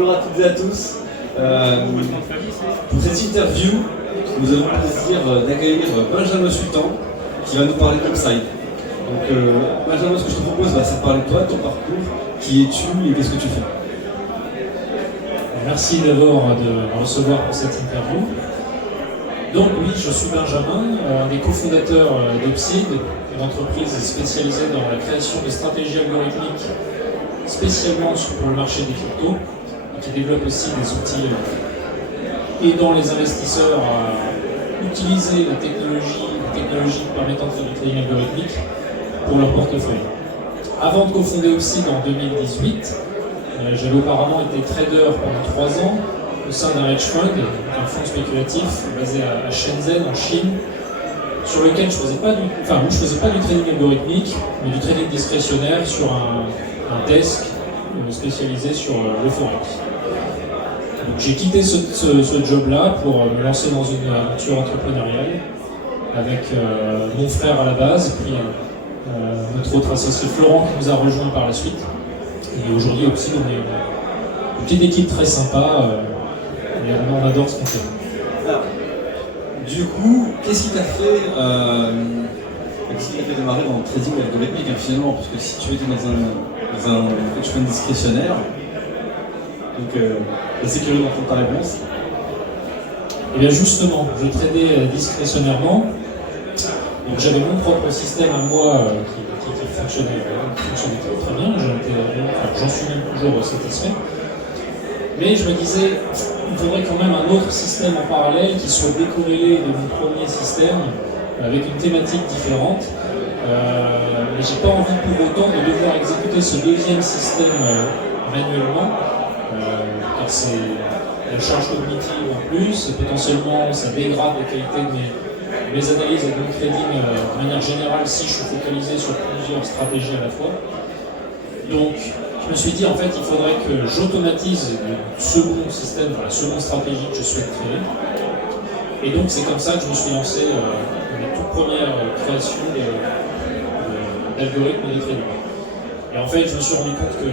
Bonjour à toutes et à tous. Pour cette interview, nous avons le plaisir d'accueillir Benjamin Sultan qui va nous parler d'Upside. Donc Benjamin, ce que je te propose, c'est de parler de toi, de ton parcours, qui es-tu et qu'est-ce que tu fais? Merci d'abord de me recevoir pour cette interview. Donc oui, je suis Benjamin, un des cofondateurs d'Upside, une entreprise spécialisée dans la création de stratégies algorithmiques spécialement pour le marché des cryptos, et qui développe aussi des outils aidant les investisseurs à utiliser les technologies permettant de faire du trading algorithmique pour leur portefeuille. Avant de cofonder Upside en 2018, j'avais auparavant été trader pendant 3 ans au sein d'un hedge fund, un fonds spéculatif basé à Shenzhen, en Chine, sur lequel je faisais pas du trading algorithmique, mais du trading discrétionnaire sur un desk spécialisé sur le forex. Donc j'ai quitté ce job-là pour me lancer dans une aventure entrepreneuriale avec mon frère à la base, puis notre autre associé Florent qui nous a rejoint par la suite. Et aujourd'hui aussi, on est une petite équipe très sympa et on adore ce qu'on fait. Alors, du coup, qu'est-ce qui t'a fait démarrer dans le trading algorithmique finalement? Parce que si tu étais dans un hedge fund discrétionnaire, donc c'est curieux d'entendre ta réponse. Et bien justement, je tradais discrétionnairement. Donc j'avais mon propre système à moi qui fonctionnait très bien, j'en suis même toujours satisfait. Mais je me disais, il faudrait quand même un autre système en parallèle qui soit décorrélé de mon premier système, avec une thématique différente. Mais j'ai pas envie pour autant de devoir exécuter ce deuxième système manuellement, car c'est la charge cognitive en plus, et potentiellement ça dégrade la qualité de mes analyses et de mon trading de manière générale si je suis focalisé sur plusieurs stratégies à la fois. Donc je me suis dit en fait il faudrait que j'automatise le second système, la seconde stratégie que je souhaite créer. Et donc c'est comme ça que je me suis lancé dans la toute première création d'algorithmes de trading. Et en fait je me suis rendu compte que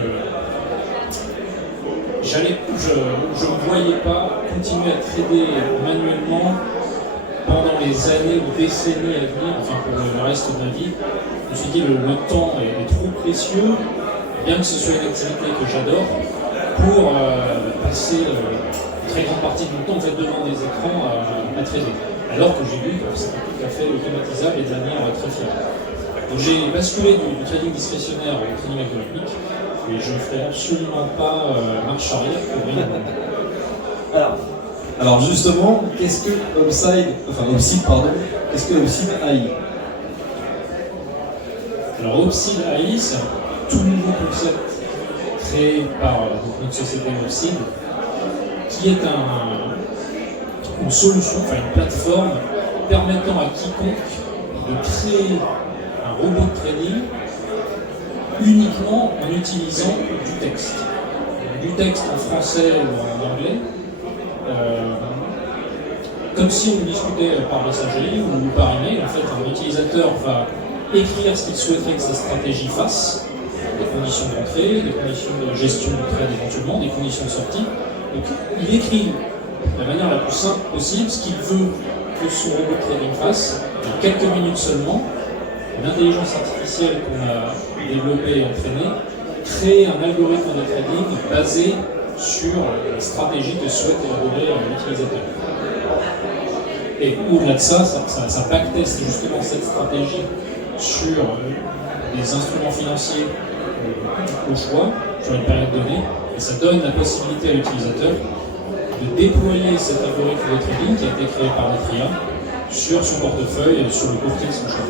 je ne voyais pas continuer à trader manuellement pendant les années ou décennies à venir, enfin pour le reste de ma vie. Je me suis dit le temps est trop précieux, bien que ce soit une activité que j'adore, pour passer une très grande partie de mon temps en fait, devant des écrans à trader. Alors que j'ai vu que c'était tout à fait automatisable et de manière très fiable. Donc j'ai basculé du trading discrétionnaire au trading algorithmique et je ne ferai absolument pas marche arrière pour rien. Alors justement, qu'est-ce que Upside AI? Alors Upside AI, c'est un tout nouveau concept créé par notre société Upside, qui est une solution, une plateforme permettant à quiconque de créer un robot de trading uniquement en utilisant du texte. Du texte en français ou en anglais. Comme si on discutait par messagerie ou par email, en fait, un utilisateur va écrire ce qu'il souhaiterait que sa stratégie fasse, des conditions d'entrée, des conditions de gestion du trade éventuellement, des conditions de sortie. Donc, il écrit de la manière la plus simple possible ce qu'il veut que son robot de trading fasse, en quelques minutes seulement. L'intelligence artificielle qu'on a développée et entraînée crée un algorithme de trading basé sur la stratégie que souhaite élaborer l'utilisateur. Et au-delà de ça backteste justement cette stratégie sur des instruments financiers au choix, sur une période donnée, et ça donne la possibilité à l'utilisateur de déployer cet algorithme de trading qui a été créé par notre IA sur son portefeuille, sur le courtier de son choix.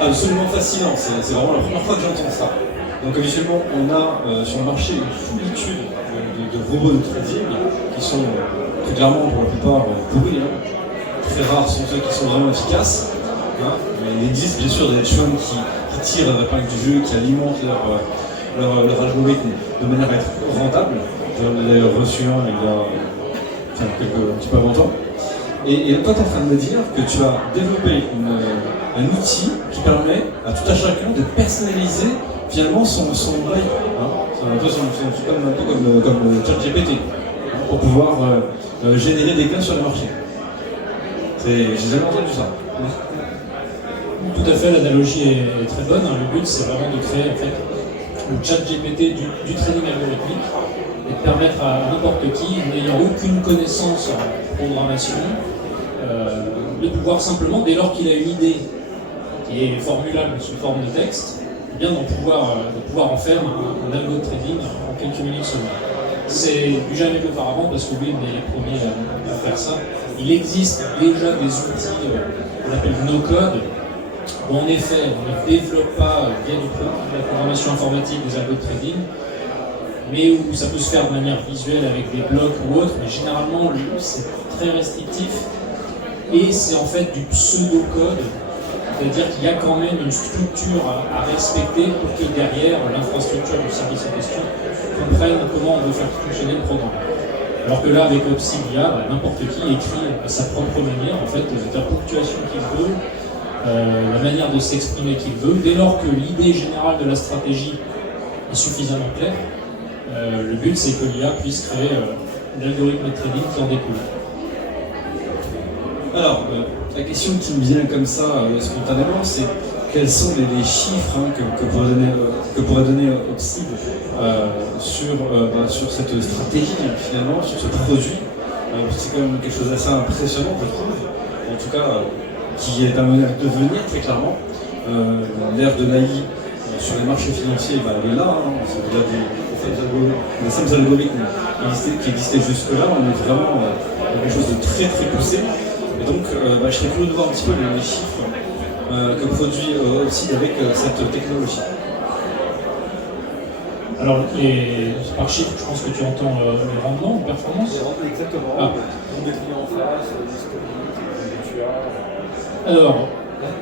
Absolument fascinant, c'est vraiment la première fois que j'entends ça. Donc habituellement, on a sur le marché une foulitude de robots de trading qui sont très clairement pour la plupart pourris. Très rares sont ceux qui sont vraiment efficaces. Il existe bien sûr des hedge funds qui tirent la épingle du jeu, qui alimentent leur algorithme de manière à être rentable. J'en ai reçu un il y a un petit peu avant temps. Et toi, tu es en train de me dire que tu as développé un outil qui permet à tout à chacun de personnaliser finalement son bail. C'est un peu comme ChatGPT, pour pouvoir générer des gains sur le marché. J'ai jamais entendu ça. Tout à fait, l'analogie est très bonne. Le but, c'est vraiment de créer en fait, le ChatGPT du trading algorithmique et de permettre à n'importe qui, n'ayant aucune connaissance en programmation, de pouvoir simplement, dès lors qu'il a une idée qui est formulable sous forme de texte, eh bien de pouvoir en faire un algo de trading en quelques minutes seulement. C'est du jamais vu auparavant parce que lui, on est les premiers à faire ça. Il existe déjà des outils qu'on appelle no-code, où en effet, on ne développe pas via la programmation informatique des algos de trading, mais où ça peut se faire de manière visuelle avec des blocs ou autre, mais généralement, c'est très restrictif et c'est en fait du pseudo-code. C'est-à-dire qu'il y a quand même une structure à respecter pour que derrière l'infrastructure du service en question comprenne comment on veut faire fonctionner le programme. Alors que là, avec Obsidia, n'importe qui écrit à sa propre manière, en fait, la ponctuation qu'il veut, la manière de s'exprimer qu'il veut. Dès lors que l'idée générale de la stratégie est suffisamment claire, le but c'est que l'IA puisse créer l'algorithme de trading qui en découle. Alors, la question qui me vient comme ça spontanément, c'est quels sont les chiffres que pourrait donner Obsid sur cette stratégie finalement, sur ce produit. C'est quand même quelque chose d'assez impressionnant, je trouve. En tout cas, qui est amené à devenir très clairement. L'ère de l'AI sur les marchés financiers, elle est là. C'est déjà des simples algorithmes qui existaient jusque-là. On est vraiment dans quelque chose de très très poussé. Et donc, je serais curieux de voir un petit peu les chiffres que produit Obsid avec cette technologie. Alors, par chiffre, je pense que tu entends les rendements ou performances. Les rendements, exactement. Le nombre de clients en face, disponibilité que tu as. Alors,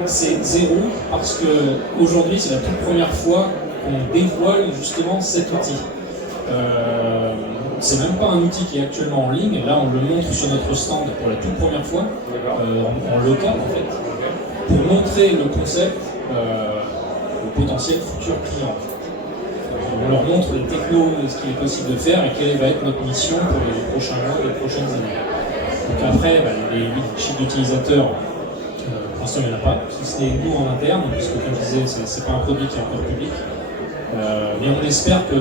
c'est 0 parce qu'aujourd'hui, c'est la toute première fois qu'on dévoile justement cet outil. C'est même pas un outil qui est actuellement en ligne, là on le montre sur notre stand pour la toute première fois, en local en fait, pour montrer le concept aux potentiels futurs clients. On leur montre les technos, ce qu'il est possible de faire et quelle va être notre mission pour les prochains mois et les prochaines années. Donc après, les chiffres d'utilisateurs, pour l'instant il n'y en a pas, si ce n'est nous en interne, puisque comme je disais, c'est pas un produit qui est encore public. Mais on espère que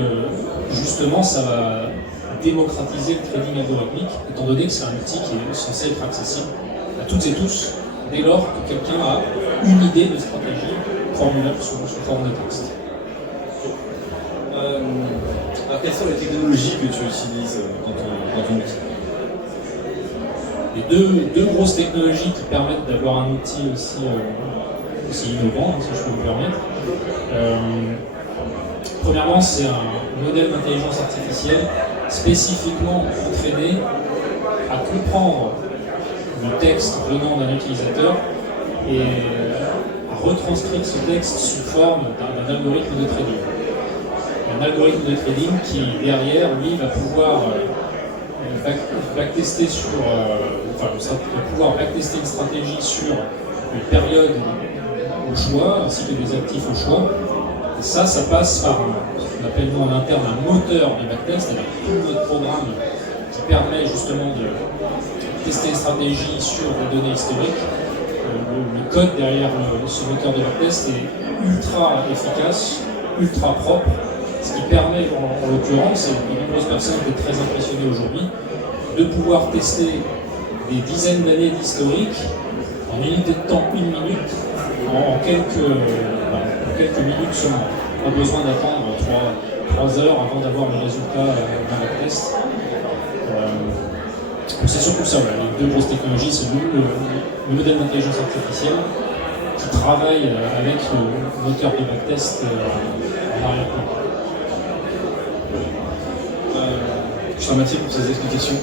justement ça va démocratiser le trading algorithmique, étant donné que c'est un outil qui est censé être accessible à toutes et tous, dès lors que quelqu'un a une idée de stratégie formulable sous forme de texte. Alors quelles sont les technologies que tu utilises dans ton outil? Les deux grosses technologies qui permettent d'avoir un outil aussi innovant, si je peux me permettre. Premièrement, c'est un modèle d'intelligence artificielle spécifiquement entraîné à comprendre le texte venant d'un utilisateur et à retranscrire ce texte sous forme d'un algorithme de trading. Un algorithme de trading qui, derrière, lui, va pouvoir backtester une stratégie sur une période au choix, ainsi que des actifs au choix. Et ça passe par ce qu'on appelle nous en interne un moteur de backtest, c'est-à-dire tout notre programme qui permet justement de tester une stratégie sur des données historiques. Le code derrière ce moteur de backtest est ultra efficace, ultra propre, ce qui permet en l'occurrence, et de nombreuses personnes étaient très impressionnées aujourd'hui, de pouvoir tester des dizaines d'années d'historique en unité de temps 1 minute, en quelques minutes seulement. Pas besoin d'attendre 3 heures avant d'avoir le résultat d'un backtest. C'est surtout ça, les deux grosses technologies, c'est le modèle d'intelligence artificielle qui travaille avec le moteur de backtest en arrière-plan. Je te remercie pour ces explications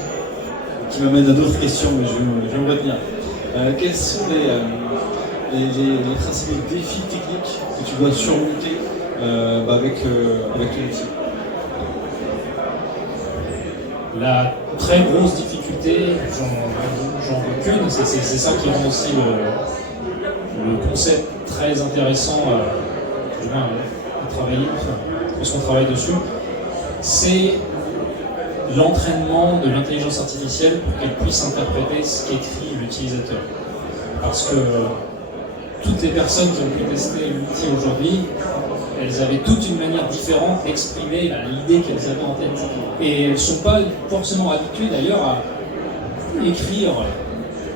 qui m'amènent à d'autres questions, mais je vais me retenir. Quels sont les principaux défis techniques que tu dois surmonter avec ton outil? La très grosse difficulté, j'en veux qu'une, c'est ça qui rend aussi le concept très intéressant, du moins travailler, lorsqu'on travaille dessus, c'est l'entraînement de l'intelligence artificielle pour qu'elle puisse interpréter ce qu'écrit l'utilisateur. Parce que toutes les personnes qui ont pu tester l'outil aujourd'hui, elles avaient toutes une manière différente d'exprimer l'idée qu'elles avaient en tête. Et elles ne sont pas forcément habituées d'ailleurs à écrire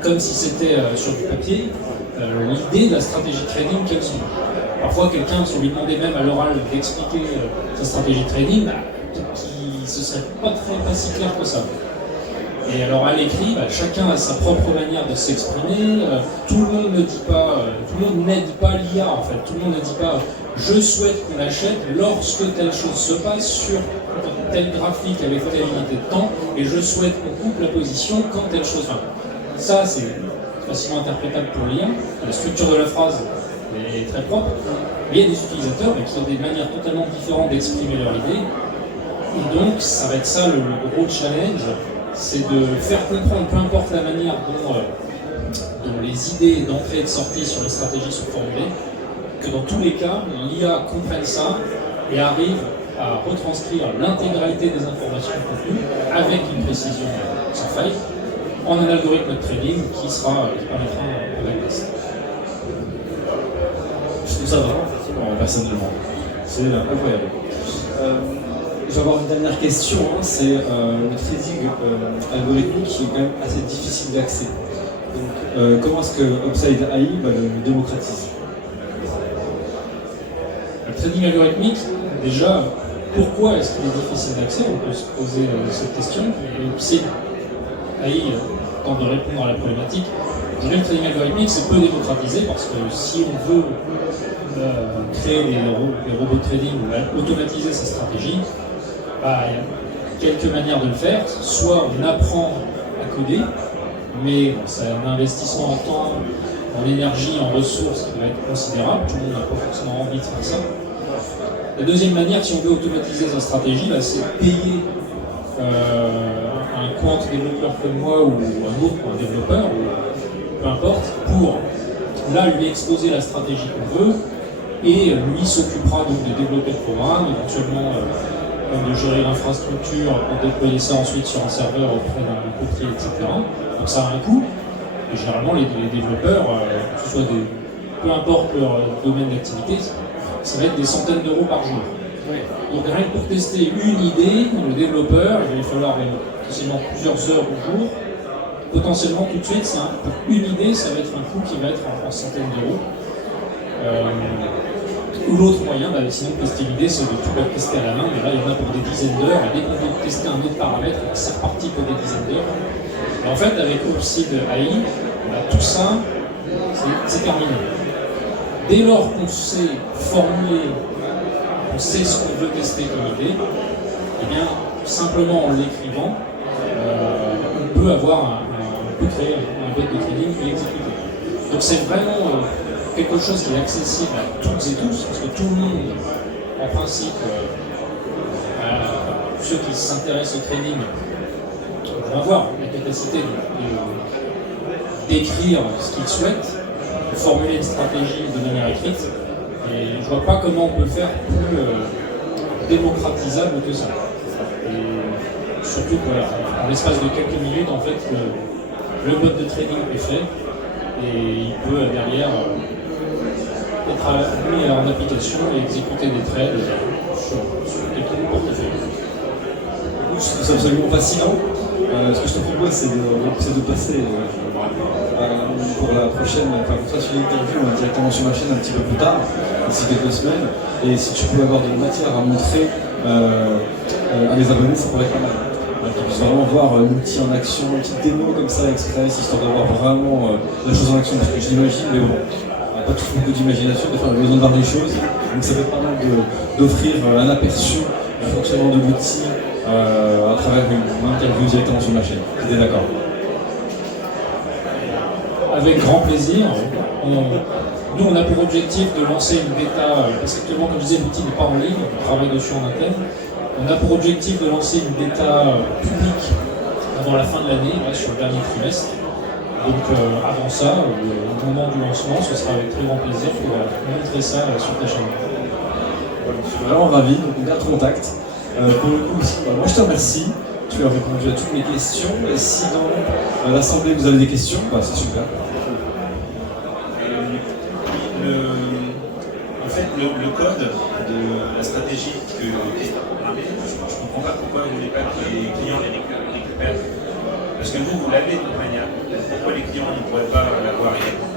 comme si c'était sur du papier l'idée de la stratégie de trading qu'elles ont. Parfois quelqu'un, si on lui demandait même à l'oral d'expliquer sa stratégie de trading, ce serait pas si clair que ça. Et alors à l'écrit, chacun a sa propre manière de s'exprimer. Tout le monde ne dit pas, tout le monde n'aide pas l'IA en fait. Tout le monde ne dit pas je souhaite qu'on l'achète lorsque telle chose se passe sur tel graphique avec telle unité de temps, et je souhaite qu'on coupe la position quand telle chose. Enfin, ça c'est facilement interprétable pour l'IA. La structure de la phrase est très propre. Mais il y a des utilisateurs qui ont des manières totalement différentes d'exprimer leur idée. Et donc ça va être ça le gros challenge. C'est de faire comprendre, peu importe la manière dont les idées d'entrée et de sortie sur les stratégies sont formulées, que dans tous les cas, l'IA comprenne ça et arrive à retranscrire l'intégralité des informations contenues avec une précision sans faille en un algorithme de trading qui permettra un test. Je trouve ça vraiment fascinant personnellement. C'est incroyable. Je vais avoir une dernière question, c'est le trading algorithmique qui est quand même assez difficile d'accès. Donc comment est-ce que Upside AI le démocratise? Le trading algorithmique, déjà, pourquoi est-ce qu'il est difficile d'accès? On peut se poser cette question. Et Upside AI tente de répondre à la problématique. Le trading algorithmique, c'est peu démocratisé parce que si on veut créer des robots de trading ou automatiser sa stratégie, il y a quelques manières de le faire. Soit on apprend à coder, mais c'est un investissement en temps, en énergie, en ressources qui doit être considérable. Tout le monde n'a pas forcément envie de faire ça. La deuxième manière, si on veut automatiser sa stratégie, c'est de payer un quant développeur comme moi ou un autre développeur, ou peu importe, pour lui exposer la stratégie qu'on veut, et lui s'occupera donc de développer le programme, éventuellement de gérer l'infrastructure pour déployer ça ensuite sur un serveur auprès d'un courtier, etc. Donc ça a un coût. Et généralement, les développeurs, que ce soit peu importe leur domaine d'activité, ça va être des centaines d'euros par jour. Oui. Donc rien que pour tester une idée, le développeur, il va falloir potentiellement plusieurs heures au jour. Potentiellement tout de suite, pour une idée, ça va être un coût qui va être en centaines d'euros. Ou l'autre moyen, sinon de tester l'idée, c'est de tout la tester à la main, mais là il y en a pour des dizaines d'heures, et dès qu'on veut tester un autre paramètre, c'est reparti pour des dizaines d'heures. En fait, avec Upside AI, tout ça, c'est terminé. Dès lors qu'on sait formuler, on sait ce qu'on veut tester comme idée, eh bien, simplement en l'écrivant, on peut créer un bot de trading et l'exécuter. Donc c'est vraiment quelque chose qui est accessible à toutes et tous, parce que tout le monde, en principe, ceux qui s'intéressent au trading, vont avoir la capacité d'écrire ce qu'ils souhaitent, de formuler une stratégie de manière écrite, et je vois pas comment on peut le faire plus démocratisable que ça. Et surtout en l'espace de quelques minutes, en fait, le bot de trading est fait, et il peut derrière être mis en application et exécuter des trades sur quelques portefeuilles. Je trouve ça absolument fascinant. Ce que je te propose, c'est de passer pour la prochaine, sur l'interview directement sur ma chaîne un petit peu plus tard, d'ici quelques semaines. Et si tu peux avoir de la matière à montrer à mes abonnés, ça pourrait être pas mal. Qu'ils puissent vraiment voir l'outil en action, une petite démo comme ça express, histoire d'avoir vraiment la chose en action, parce que je l'imagine, mais bon, on n'a pas tous beaucoup d'imagination, des fois on a besoin de voir des choses, donc ça peut être pas mal d'offrir un aperçu du fonctionnement de l'outil à travers une interview directement sur ma chaîne. Tu es d'accord? Avec grand plaisir. Nous, on a pour objectif de lancer une bêta, parce qu'actuellement, comme je disais, l'outil n'est pas en ligne, on travaille dessus en interne. On a pour objectif de lancer une bêta publique avant la fin de l'année, sur le dernier trimestre. Donc avant ça, au moment du lancement, ce sera avec très grand plaisir pour montrer ça sur ta chaîne. Je suis vraiment ravi, donc on garde contact. Pour le coup, moi je te remercie. Tu as répondu à toutes mes questions. Et si dans l'Assemblée vous avez des questions, c'est super. En fait, le code de la stratégie que je ne comprends pas pourquoi vous ne voulez pas que les clients les récupèrent. Parce que vous l'avez de toute manière. Pourquoi les clients ne pourraient pas l'avoir également?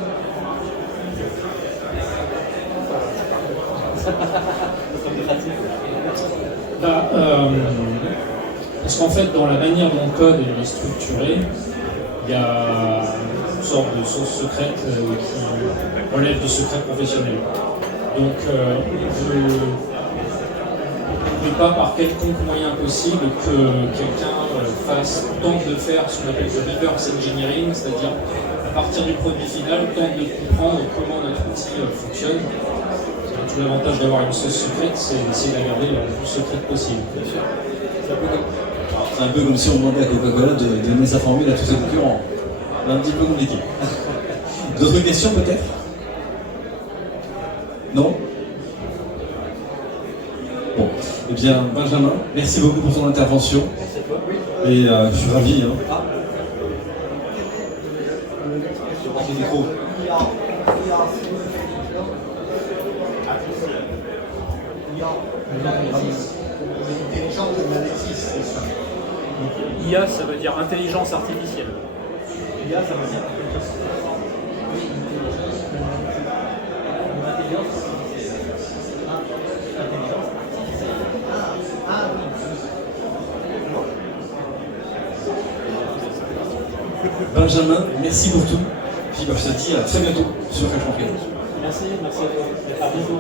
Parce qu'en fait, dans la manière dont le code est structuré, il y a une sorte de source secrète qui relève du secret professionnel. Donc, je ne veux pas par quelconque moyen possible que quelqu'un tente de faire ce qu'on appelle le reverse engineering, c'est-à-dire à partir du produit final, tente de comprendre comment notre outil fonctionne. Tout l'avantage d'avoir une sauce secrète, c'est d'essayer de la garder le plus secrète possible. C'est un peu comme si on demandait à Coca-Cola de donner sa formule à tous ses concurrents. C'est un petit peu compliqué. D'autres questions peut-être? Non? Bon, eh bien Benjamin, merci beaucoup pour ton intervention. Et je suis ravi. J'ai le micro. IA, ça veut dire intelligence artificielle. IA, ça veut dire Benjamin, merci pour tout. Puis je te dis à très bientôt sur Catch Market. Merci à toi. À bientôt.